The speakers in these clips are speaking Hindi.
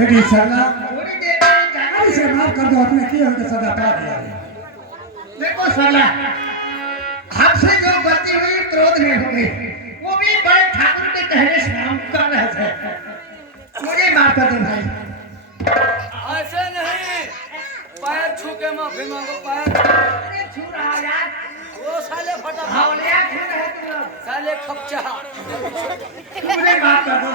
बेटी सरला थोड़ी देर में जाना इसे माफ कर दो, अपने किए हुए सजा पा दिया है। देखो सरला, हमसे जो गलती हुई क्रोध में हो गई, वो भी बड़े ठाकुर के कहने से हम कर रहे थे। मुझे माफ कर दो भाई। ऐसे नहीं, पैर छू के माफी मांगो। पैर छू रहा यार, वो साले फटा भावनिया छू रहे तुम लोग। साले खपचा। मुझे माफ कर दो।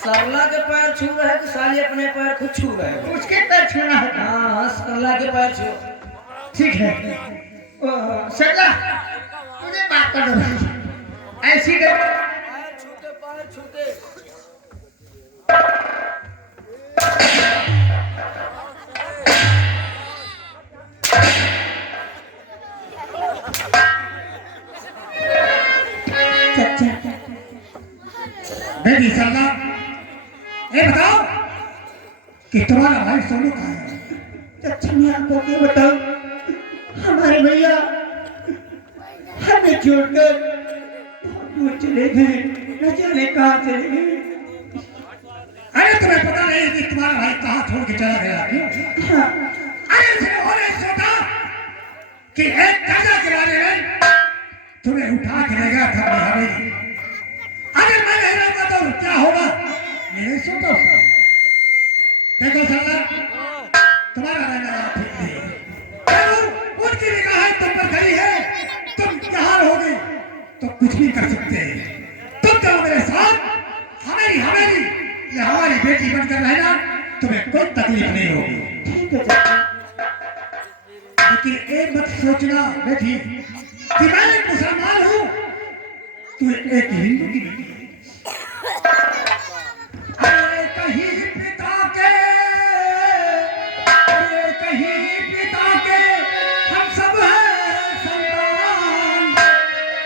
सरला के पैर छू रहे तो साले अपने पैर खुद छू रहे। उसके पैर छूना है। हाँ, सरला के पैर छू। ठीक है। सरला, मुझे माफ कर दो भाई। ऐसी कर पैर छूते, पैर छूते। बेटी सरला, ये बताओ कि तुम्हारा भाई सोनू कहाँ है? चचनिया को क्या बताओ, हमारे भैया हमें छोड़कर बहुत दूर चले गए, न जाने कहाँ चले गए। अरे तुम्हें पता नहीं कि तुम्हारा भाई कहाँ छोड़ के चला गया? हाँ, अरे इसने और एक सोचा कि एक काजा के बारे में तुम्हें उठा के ले गया था अपनी हवेली। अगर मैं नहीं रहता तो क्या होगा? मेरे सोचो। देखो सरला, तुम्हारा रहना यहाँ ठीक नहीं। उनकी निगाहें तुम पर खड़ी है, तुम यहाँ रहोगे तो कुछ भी कर सकते हैं। तुम जाओ मेरे साथ हमारी हवेली में, हमारी बेटी बनकर रहना, तुम्हें कोई तकलीफ नहीं होगी। ठीक है चाचा। लेकिन एक मत सोचना बेटी कि मैं एक मुसलमान हूँ, तू एक हिंदू की बेटी है। अरे कहीं पिता के, अरे कहीं पिता के हम सब हैं संतान,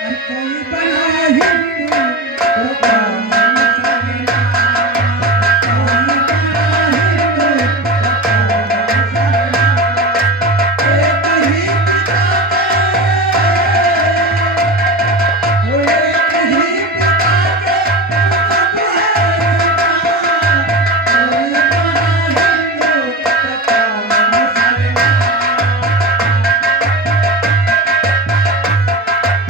और कोई बना हिंदू तो कौन मुसलमान, कोई बना हिंदू तो कौन मुसलमान। एक ही पिता के, वो एक ही पिता के सब हैं संतान, कोई बना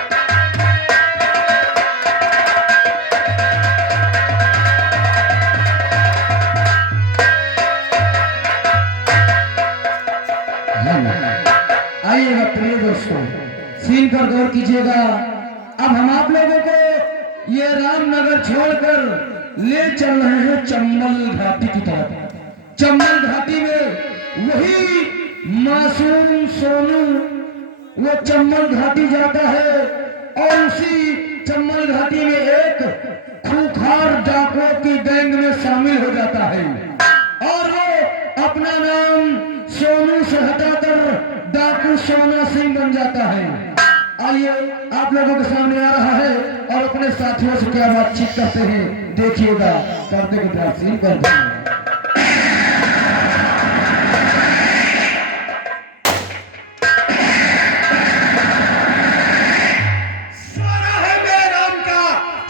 हिंदू तो कौन मुसलमान। आइएगा प्रिय दोस्तों, सीन पर गौर कीजिएगा। अब हम आप लोगों को ये रामनगर छोड़कर ले चल रहे हैं चंबल घाटी की तरफ। चंबल घाटी में वही मासूम सोनू वो चंबल घाटी जाता है और उसी चंबल घाटी में एक खूंखार डाकुओं की गैंग में शामिल हो जाता है और वो अपना नाम सोनू से हटाकर डाकू सोना सिंह बन जाता है। आइए आप लोगों के सामने आ रहा है और अपने साथियों से क्या बातचीत करते हैं देखिएगा। करते गुजरात सिंह करते हैं। सोना है मेरे नाम का,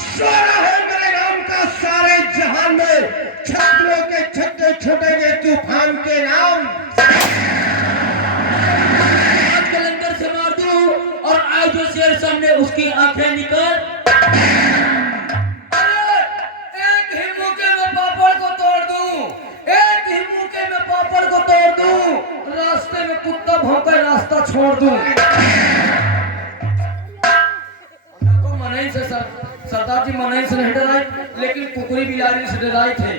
सोना है मेरे नाम का सारे जहान में, छात्रों के छठे छुटेंगे तूफान के नाम। आज कलंदर से मार दूं और आज जो शेर सामने उसकी आंखें निकल। अरे एक ही मुक्के में पापड़ को तोड़ दूं, एक ही मुक्के में पापड़ को तोड़ दूं, रास्ते में कुत्ता भौंकर रास्ता छोड़ दूं। को मनई से सरदार जी मनई से नहीं डराए, लेकिन कुकुरी बिलारी से डराए थे।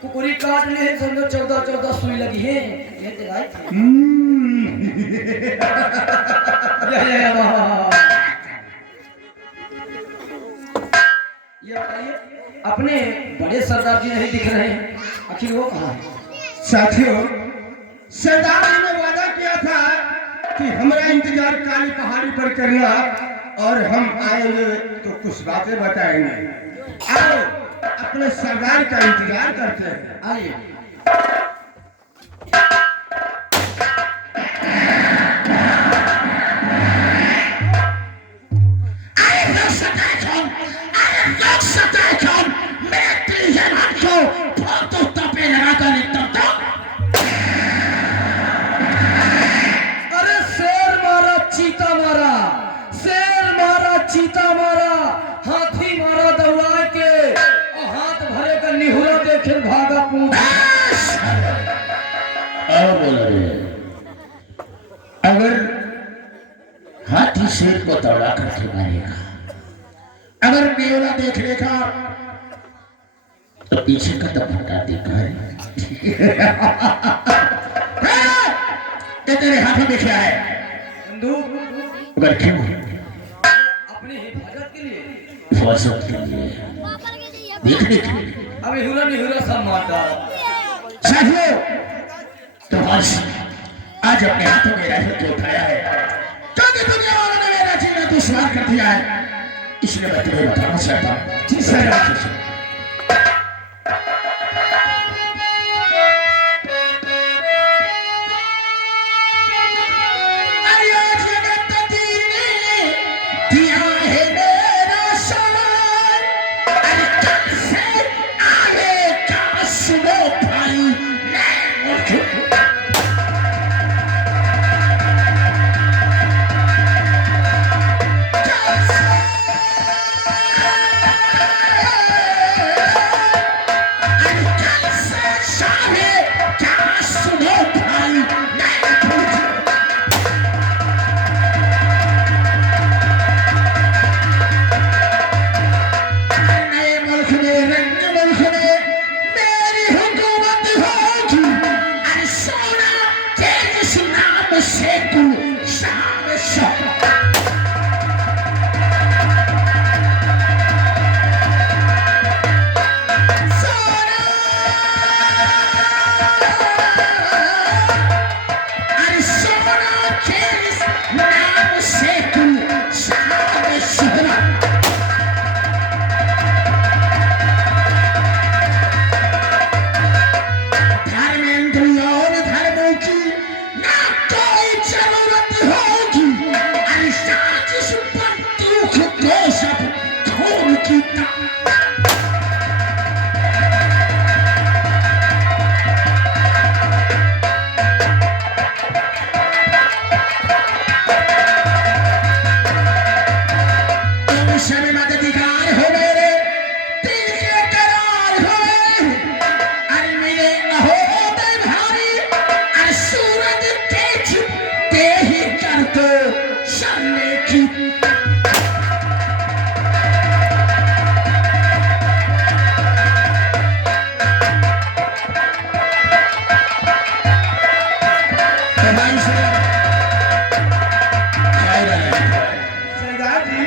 कुकुरी काट लिए, समझो 14 सुई लगी है, ये डराए थे। ये बताइए, अपने बड़े सरदार जी नहीं दिख रहे हैं, आखिर वो कहाँ है? साथियों, सरदार जी ने वादा किया था कि हमारा इंतजार काली पहाड़ी पर करना और हम आएंगे तो कुछ बातें बताएंगे। आओ अपने सरदार का इंतजार करते हैं। आइए। अरे शेर मारा चीता मारा, शेर मारा चीता मारा, हाथी मारा दौड़ा के और हाथ भरे का निहुरा देखे भागा पूछ। और बोल रहे अगर हाथी शेर को दौड़ा करके मारेगा, अगर बेवला देख लेगा तो पीछे का तो भटका देगा। ये तेरे हाथों में क्या है? बंदूक अगर क्यों? अपनी हिफाजत के लिए, हिफाजत के लिए, देखने के लिए। अब निहुरा निहुरा सब मारता। साथियों, तो आज अपने हाथों में राइफल को उठाया है क्योंकि दुनिया वालों ने मेरा जीवन दुश्वार कर दिया है, इसलिए मैं तुम्हें बताना चाहता हूँ। जी सर।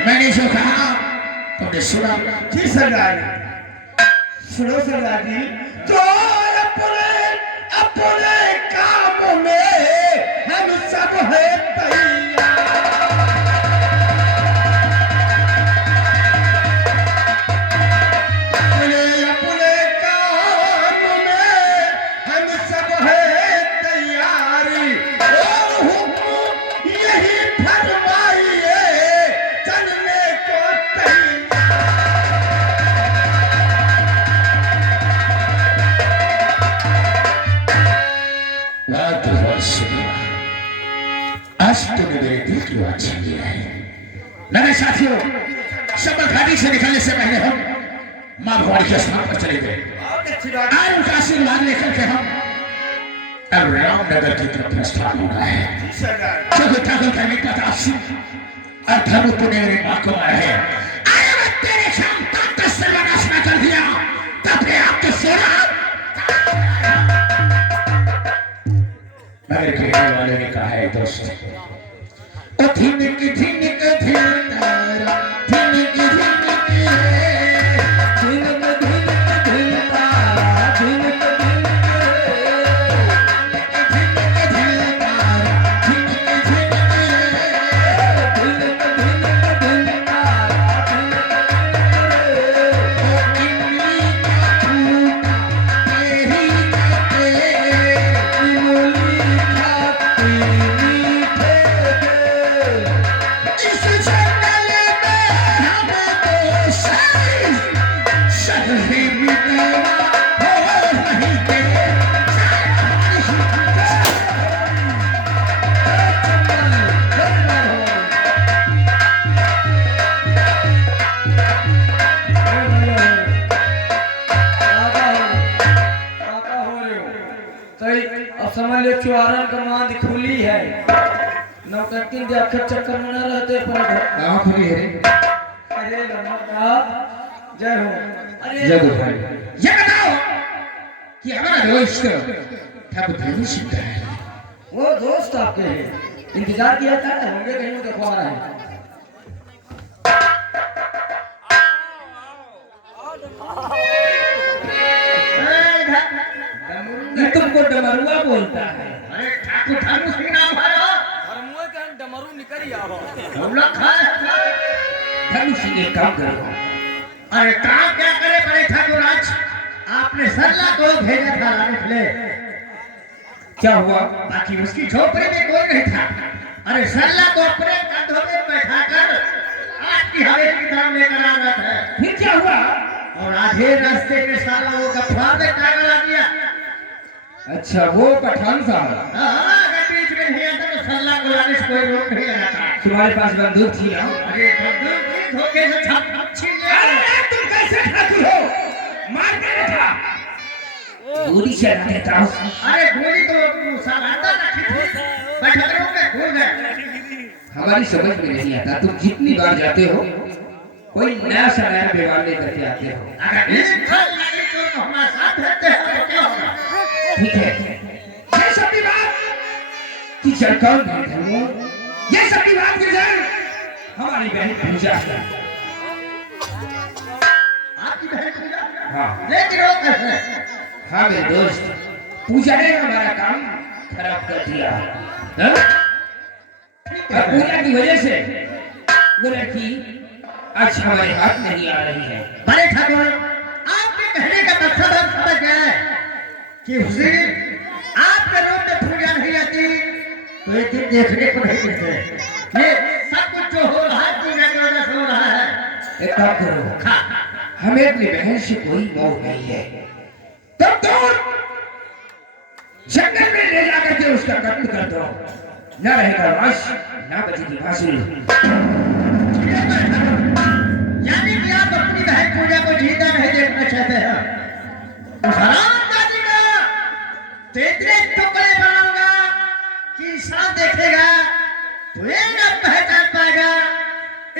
मैंने जो कहा तुमने सुना? जी सरदार। सुनो सरदार जी, तो अपने काम में हम सब है तैयार। अपने काम में हम सब है तैयारी और हुक्म यही फरमाइए चलने को तैयार। आज तुमने मेरे दिल की बात छीन लिया है। मेरे साथियों, शंबर घाटी से निकलने से पहले हम मां भवानी के स्थान पर चले गए। आज उनका आशीर्वाद लेकर के हम अब रामनगर की तरफ प्रस्थान होना है। क्योंकि ठाकुर का मित्र तापसी और धर्मपुर ने मेरी मां को मारा है। अगर तेरे क्षमता का सर्वनाश न कर दिया तब फिर आपको सोना। मगर कहने वाले ने कहा है दोस्त, ओ धिनक धिनक धिन तारा, धिनक धिनक कहीं भी तेरा हो नहीं तेरे अब समझ लो चुआरन का मांद खुली है नौटंकी दे अक्षर चक्कर में न रहते पर कहाँ खुली है रे? अरे नमस्कार जय हो अरे जय गुरु ये बताओ कि हमारा दोस्त तब धनी सिद्ध है वो दोस्त आपके हैं इंतजार किया था होंगे कहीं वो देखवा रहे हैं तुमको डमरुआ बोलता है। अरे ठाकुर ठाकुर सिंह नाम है हरमुए के हम डमरू निकल ही आओ हम लोग खाए धनु सिंह एक काम करो, अरे काम क्या करे बड़े ठाकुर आज आपने सरला को भेजा था लाने के लिए क्या हुआ? बाकी उसकी झोपड़ी में कोई नहीं था। अरे सरला को अपने कंधों में बैठाकर आपकी हवेली की तरफ लेकर आ रहा था फिर क्या हुआ? और आधे रास्ते में साला वो गफ्फार में टांगा ला दिया। अच्छा वो पठान साहब, हाँ, अगर बीच में नहीं आता तो सरला को लाने से कोई रोक नहीं लगाता। तुम्हारे पास बंदूक थी ना? अरे बंदूक की धोखे से छाप छीन लिया। अरे तुम कैसे ठाकुर हो? मार देना था, गोली चला देता हूँ। अरे गोली तो सालाना रखी थी, बैठकों में भूल गए। हमारी समझ में नहीं आता, तुम जितनी बार जाते हो कोई नया सा नया व्यवहार लेकर के आते हो। अगर एक फल लगे तो हमारे साथ रहते हैं तो क्या होगा? ठीक है, ये सब विवाद की सरकार में धर्मों, ये सब विवाद गुजर हमारी बहन पूजा है। आपकी बहन पूजा? हाँ लेकिन वो कैसे? हाँ मेरे दोस्त, पूजा ने हमारा काम खराब कर दिया। हाँ? और पूजा की वजह से वो लड़की आज हमारे हाथ नहीं आ रही है। बड़े ठाकुर, आपके कहने का मकसद हम समझ गए कि उसे आपके रूप में पूजा नहीं आती तो एक दिन देखने को नहीं मिलते। ये सब कुछ जो हो रहा है पूजा की वजह से हो रहा है। एक काम करो, हमें अपनी बहन से कोई मोह नहीं है, तब तो जंगल में ले जाकर के उसका कत्ल कर दो, न रहेगा लाश न बचेगी बांसुरी। यानी कि आप अपनी बहन पूजा को जीता नहीं देखना चाहते हैं। उस हरामजादी का तो इतने टुकड़े बनाऊंगा कि इंसान देखेगा तो ये न पहचान पाएगा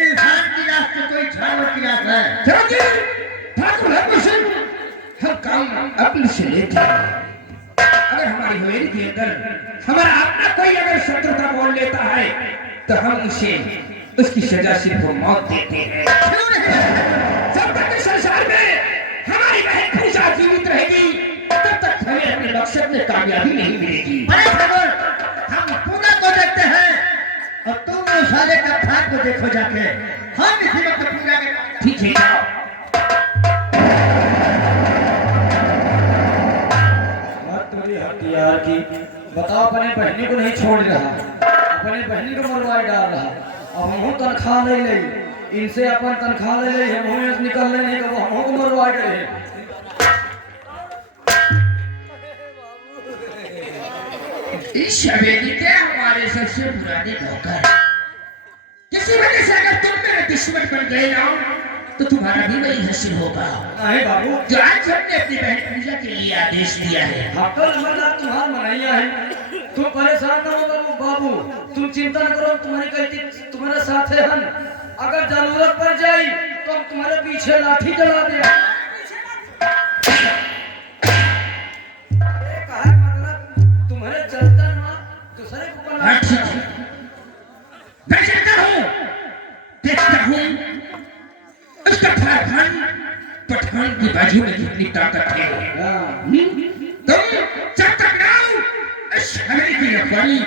इंसान की लाश तो कोई जानवर की लाश है। क्योंकि ठाकुर हरमुख सिंह हम काम अपने से लेते हैं। अगर हमारी हवेली के अंदर हमारा अपना कोई अगर शत्रुता बोल लेता है तो हम उसे उसकी सजा सिर्फ मौत देते हैं। क्यों नहीं? जब तक इस संसार में हमारी बहन पूजा जीवित रहेगी तब तक हमें अपने मकसद में कामयाबी नहीं मिलेगी। बड़े ठाकुर, हम पूजा को देखते हैं और तुम उस साले का खान को देखो जाके। हम इसी वक्त पूजा के ठीक है, जाओ। बात तुम्हारी हथियार की बताओ, अपने बहनी को नहीं छोड़ रहा, अपने बहनी को मरवाए डाल रहा। अब हम तनख्वाह नहीं ले, इनसे अपन तनख्वाह ले ले, हम निकलने नहीं कब हम को मरवाए गए। इस हवेली के हमारे सबसे पुराने नौकर, किसी वजह से अगर तुम मेरे दुश्मन बन गए ना तो तुम्हारा भी वही हासिल होगा नहीं बाबू, जो आज हमने अपनी बहन पूजा के लिए आदेश दिया है। अकल मतलब तुम्हारा मनैया है, तुम परेशान न हो बाबू, तुम चिंता न करो, तुम्हारी कहती तुम्हारे साथ है हम। अगर जरूरत पड़ जाए तो हम तुम्हारे पीछे लाठी चला दे। मतलब तुम्हारे चलता ना दूसरे को बना। हाँ, ठीक है, मैं चलता हूँ, देखता हूँ उसका फरमान पठान की बाजू में कितनी ताकत है। तुम जब तक ना आओ, इस हवेली की रखवाली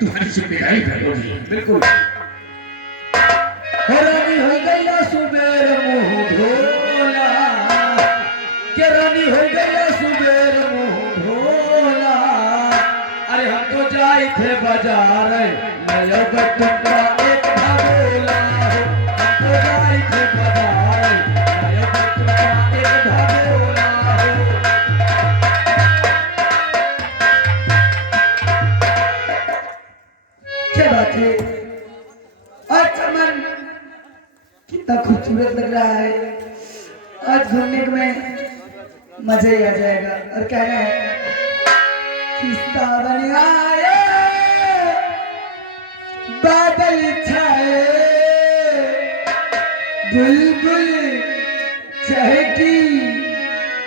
तुम्हारी जिम्मेदारी बनोगी। बिल्कुल। रानी हो गया सुबेर मुंह धोला, के रानी हो गया सुबेर मुंह धोला। अरे हम तो जाए थे बाजार, नया बटुका एक भगोला, हम तो जाए थे बाजार, नया बटुका एक भगोला। सुनने में मजा ही आ जाएगा। और कह रहे हैं किस्ता बन आए बादल छाए बुलबुल चहकी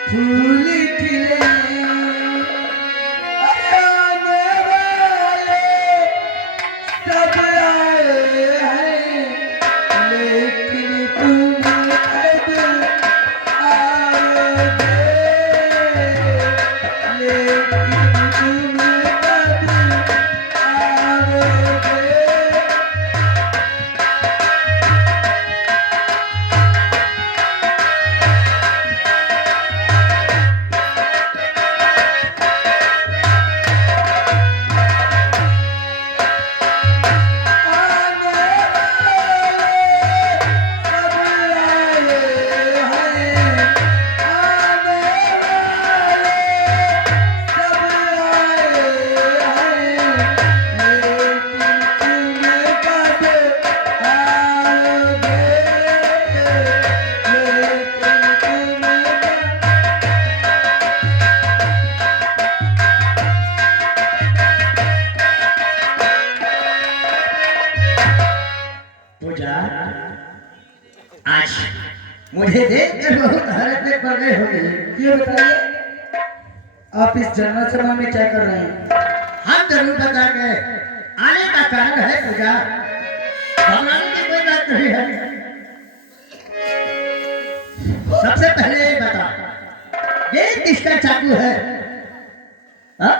फूल खिले आने वाले सब आए हैं लेकिन तुम अब आओगे लेकिन तुम अब आओगे। पूजा आज मुझे देखकर बहुत हैरत में पड़ गए होंगे। ये बताइए आप इस जन्म सभा में क्या कर रहे हैं? हम जरूर बता गए आने का कारण है पूजा, घबराने की कोई बात नहीं है। सबसे पहले ये बता ये किसका चाकू है? हाँ?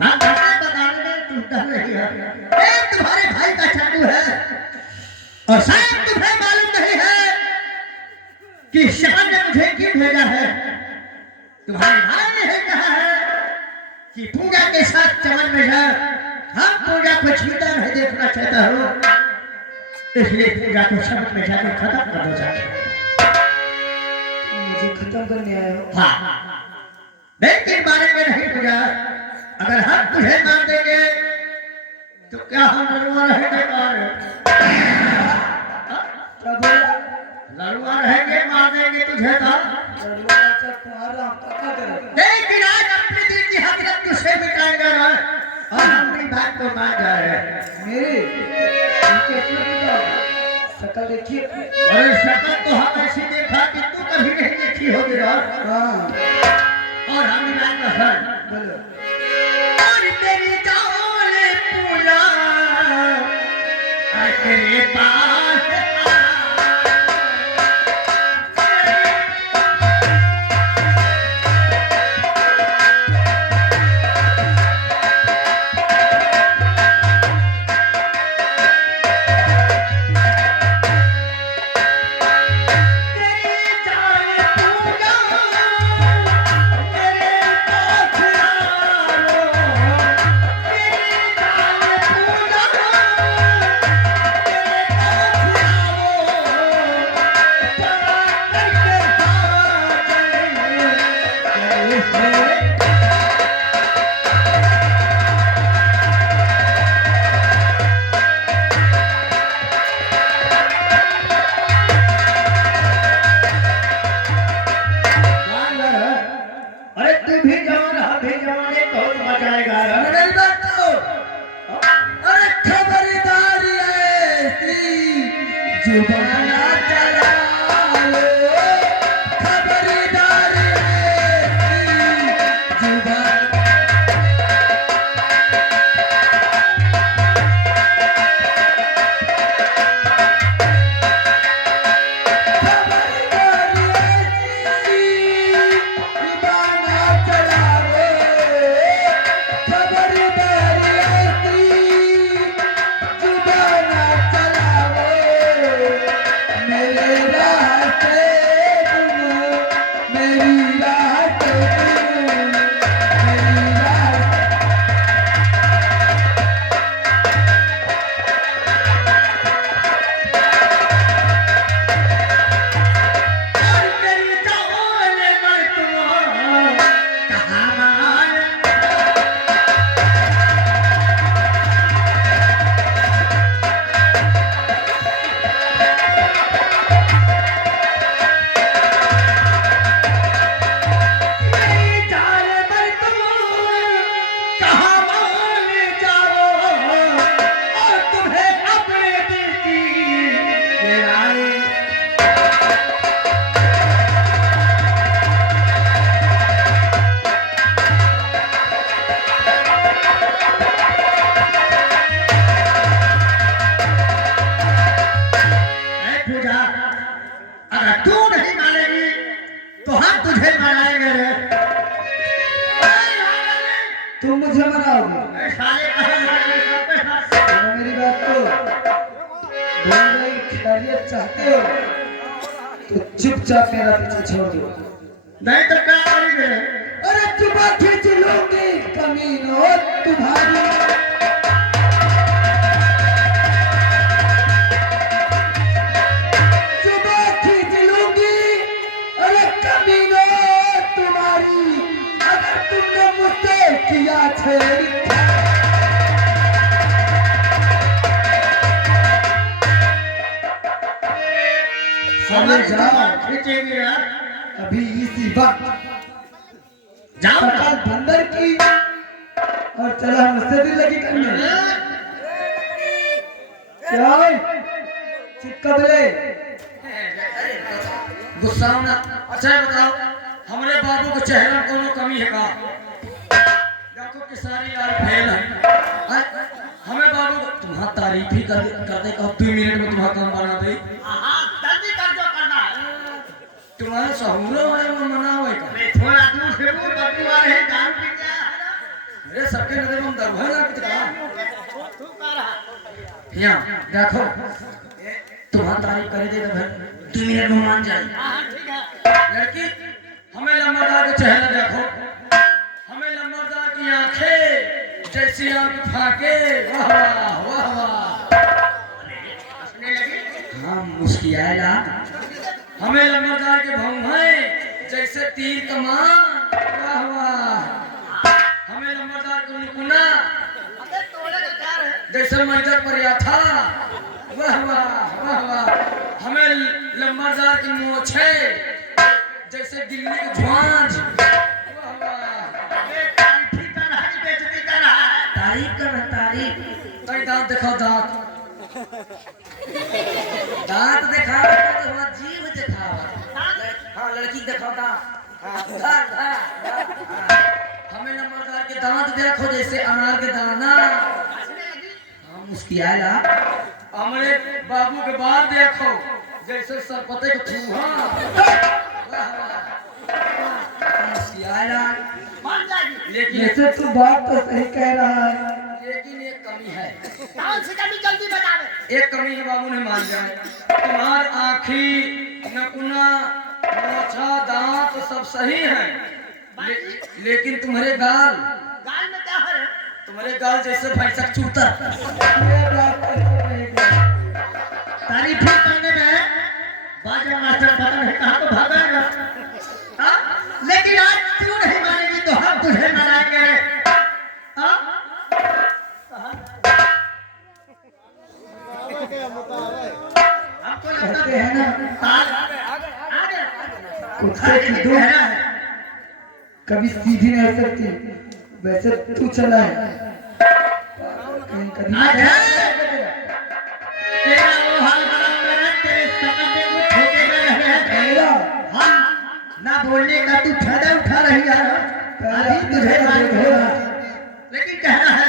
हाँ, बताने में चिंता नहीं है। ये तुम्हारे भाई का चाकू है और शायद तुम्हें मालूम नहीं है कि शहर ने मुझे क्यों भेजा है। तुम्हारे भाई ने ही कहा है कि पूजा के साथ चमन में जा, हम पूजा को छूता नहीं देखना चाहता हूँ, इसलिए पूजा को चमन में जाकर खत्म कर दो जाके। मुझे खत्म करने आए हो? हाँ, लेकिन बारे में नहीं पूजा, अगर हम तुझे मान देंगे तो क्या हम लड़ुआ रहेंगे? क्या बोला? लड़ुआ रहेंगे, मार देंगे तुझे तो। लड़ुआ अच्छा तुम्हारा हम क्या करें? लेकिन आज अपने दिल की हकीकत तुझसे मिटाएंगे ना, और हमारी बात को मान जा रहे हैं। मेरी इनके अपने पिता शकल देखिए। और शक्ल तो हम ऐसी देखा कि तू कभी नहीं देखी होगी ना। हाँ और हम बात का सर बोलो। और तेरी जान पूजा और तेरे पास जुबाना चलाओ खबरदार जुबान अगर तू नहीं मानेगी तो हम तुझे मनाएंगे रे। तुम मुझे मनाओगे? साले कहाँ मनाएंगे? तुम मेरी बात को बोल रही खैरियत चाहते हो तो चुपचाप मेरा पीछे छोड़ दो, नहीं तो क्या करेंगे? अरे जुबा खींच लूंगी कमीनो तुम्हारी। जुबा खींच लूंगी अरे कमीनो तुम्हारी, अगर तुमने मुझसे किया छेड़ी। समझ जाओ। खींचेंगे यार। अभी इसी वक्त जाओ ना। सकल बंदर की और चला मुझसे भी लगी करने। क्या है? चिपकबले गुस्सा होना। अच्छा ये बताओ हमारे बाबू के चेहरे में कोनो कमी है का? देखो कि सारी यार फेल है। हमें बाबू को तुम्हारा तारीफ ही कर दे कहो 2 मिनट में तुम्हारा काम बना दे। हाँ, जल्दी कर जो करना है। तुम्हारे सहूरो है वो मनावे का। मैं थोड़ा दूर से वो बब्बू आ रहे हैं, जान भी क्या है? मेरे सबके नजर में दरबार ना कितना तू कर रहा। यहाँ देखो तुम्हारा तारीफ करे दे तो फिर 2 मिनट में मान जाए। हाँ, ठीक है। लड़की हमें लंबादार का चेहरा देखो, हमें लंबादार की आंखें जैसी आंख फाके। वाह वाह वाह वाह। हंसने लगी। हाँ मुस्कियाला। हमें लंबादार के भौहें जैसे तीर कमान। वाह वाह। हमें लंबादार को नुकुना अबे तोड़े का क्या है? जैसे मंजर पर या था। वाह वाह वाह वाह। हमें लंबादार की मोछे जैसे गिल्ली की झांझ। वाह वाह। अबे तारीफ ही कर रहा है, बेइज्जती कर रहा है। तारीफ कर रहा तारीफ। तो दांत दिखाओ दांत। दांत दिखाओ तो जीभ दिखाओ। हाँ लड़की दिखाओ दांत। हाँ, धार, धार, धार। हमें नंबरदार के दांत देखो जैसे अनार के दाना। हाँ मुस्कियाला। हमारे बाबू के बाल देखो जैसे सरपते के चूहा। वाह वाह। मुस्कियाला। मान जाएगी। लेकिन वैसे तू बात तो सही कह रहा है, लेकिन एक कमी है। कौन सी कमी? जल्दी बता दे। एक कमी है बाबू ने मान जाए। तुम्हार आँखी नकुना मोछा दांत सब सही है, लेकिन तुम्हारे गाल गाल में क्या है? तुम्हारे गाल जैसे भैंसक चूतर। तारीफ ही करने में बाजा मास्टर पता नहीं कहाँ तो भागेगा। हाँ? लेकिन आज क्यों नहीं मानेगी तो हम तुझे मनाएंगे रे। हाँ? हमको लगता कहते हैं ना आगे कुत्ते की दो कभी सीधी नहीं हो सकती, वैसे तू चला है कहीं कभी। तेरा वो हाल बना हुआ है, तेरे समझ में कुछ ठोकेगा नहीं है। मेरा हम ना बोलने का तू फायदा उठा रही है। अभी तुझे मालूम होगा। लेकिन कहना है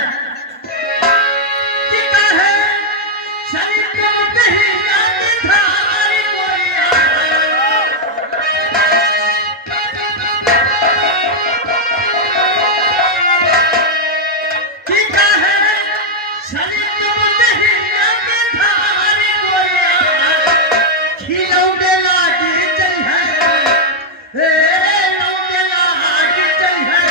कि कहे शरीर के ऊपर ही जाती था हमारी गोरियां। कि कहे शरीर के ऊपर ही जाती था हमारी गोरियां। खिलौने लागी चल है, हे लौंडे लागी चल है।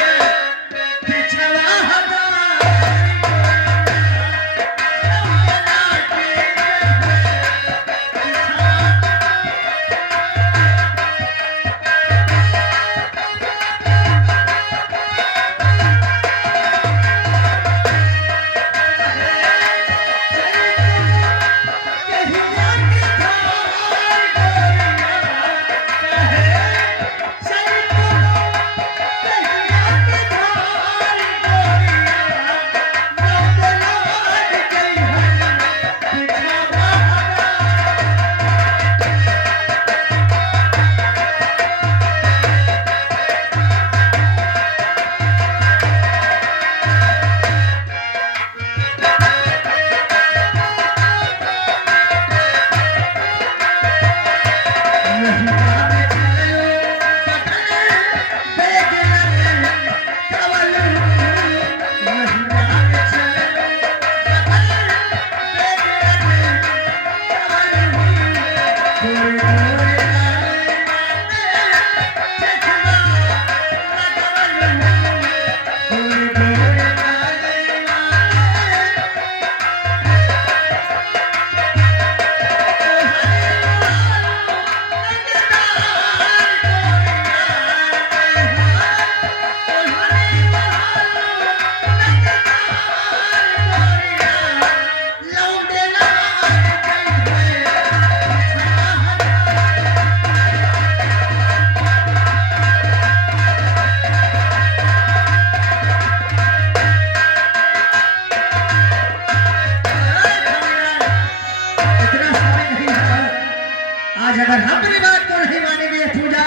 आज अगर हमारी बात को नहीं मानेंगे पूजा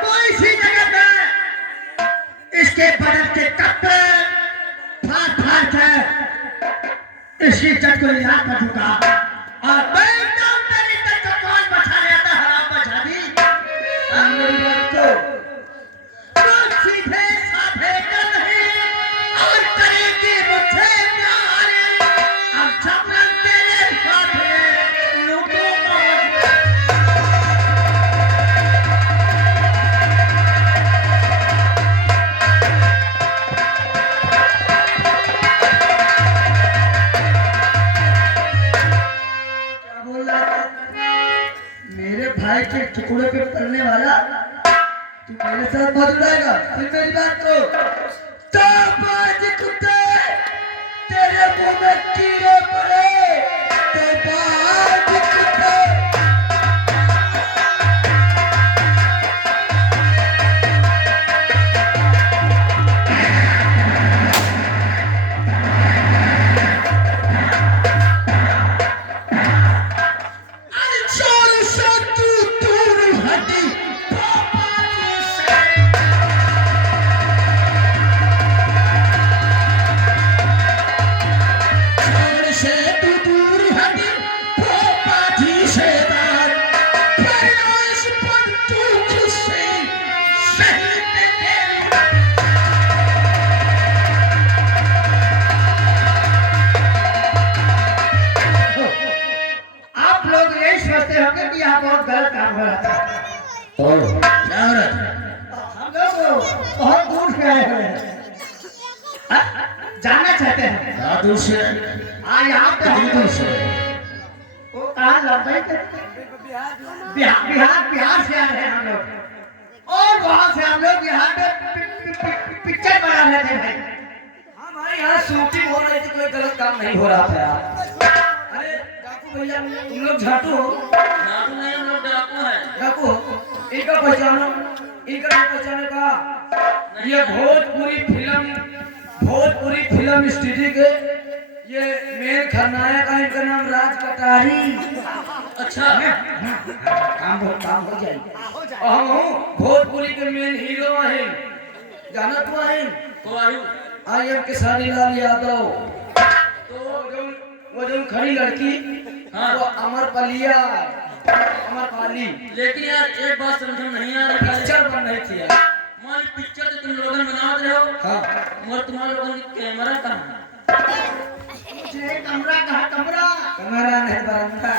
तो इसी जगह पे इसके बदन के कपड़े फाड़ कर इसकी इज्जत को इलाज कर दूंगा और मैं एकदम तेरी इज्जत को कौन बचा लेता हराम बचा दी मेरी बात तो सीधे साधे कर नहीं और करेगी मुझे प्यार अब जबरन तेरे साथ लूटो मेरे भाई के टुकड़े पे पड़ने वाला तू मेरे साथ मत उड़ाएगा। फिर मेरी बात को तो बाज कुत्ते तेरे मुंह में कीड़े पड़े तो बाज कुत्ते जोर से तू दूर हटी जोर से तू दूर हटी पापी से बात प्रयास पर तू किससे सही तेरे आप लोग यही सोचते होंगे कि यहाँ बहुत गलत काम हो रहा था क्या हो रहा था हम लोग बहुत दूर से आए हुए हैं जानना चाहते हैं कहाँ दूर से यहाँ पे हम दूर से वो कहाँ लंबाई के बिहार से आ रहे हैं हम लोग और वहाँ से हम लोग यहाँ पे पिक्चर बना रहे थे भाई हमारे यहाँ शूटिंग हो रही थी, कोई गलत काम नहीं हो रहा था यार। अरे डाकू भैया तुम लोग झाटू हो? डाकू नहीं, हम लोग डाकू हैं। डाकू हो? इनका पहचानो, इनका नहीं पहचाने का। ये भोजपुरी फिल्म स्टूडियो के ये मेन खलनायक है, इनका नाम राज कटारी। अच्छा काम हो जाएगी। और हम हूँ भोजपुरी के मेन हीरो हैं, जाना तू हैं को आयु आई एम केसारी लाल यादव। तो वो जो खड़ी लड़की हाँ। वो अमरपालिया, अमरपाली लेकिन यार एक बात समझ में नहीं आ रही है। पिक्चर बन रही थी यार। मान पिक्चर तो तुम लोगों बना रहे हो हाँ मगर तुम्हारे लोगों की कैमरा कहाँ है? कमरा कहा कमरा कैमरा नहीं बरंदा,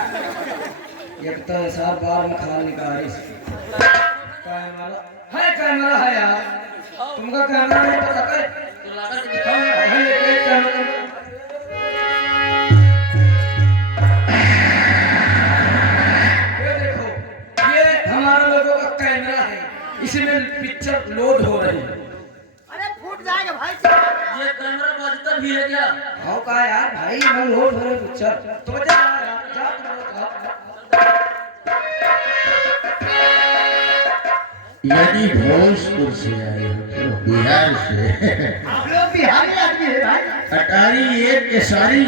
एक तो सार बार में खाल निकाली। कैमरा है यार, तुमका कैमरा नहीं पता कर तो ला कर दिखाओ। एक कैमरा। ये देखो, ये हमारे लोगों का कैमरा है, इसमें पिक्चर लोड हो रही है। अरे फूट जाएगा भाई ये कैमरा बाजता भी है क्या? हाँ का यार भाई, मैं लोड हो रही पिक्चर तो बचा यार, जा तुम लोग जाओ। यानी भोजपुर से आए हो, बिहार से। आप लोग बिहारी आदमी है भाई अटारी एक केसारी।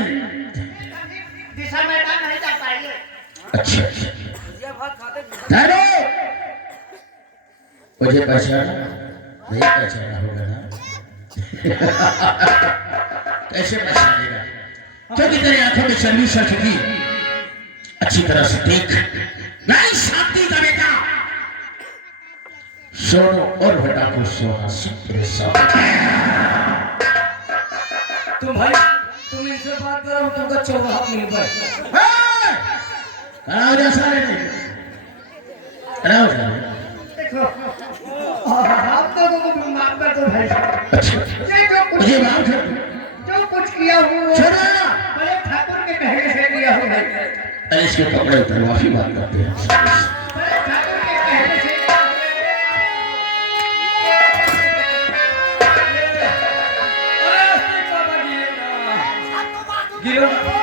दिशा मैदान नहीं जा पाएंगे अच्छा ठहरो, मुझे पहचाना नहीं, पहचाना होगा ना? कैसे पहचानेगा? क्योंकि तेरी आंखों में चर्बी सर चुकी, अच्छी तरह से देख। नहीं शांति का बेटा, सोनू और बेटा को सोना सुंदर साथ तुम भाई तुम इनसे बात करो तुमका चौराहा मिल पाए कराओ जा सारे कराओ जा देखो आप लोगों को भी माफ कर दो भाई अच्छा ये जो कुछ मुझे माफ कर जो कुछ किया हूँ वो छोड़ो बड़े ठाकुर के कहने से किया हूँ भाई अरे इसके कपड़े उतर माफी बात करते हैं बड़े ठाकुर के कहने से गिरो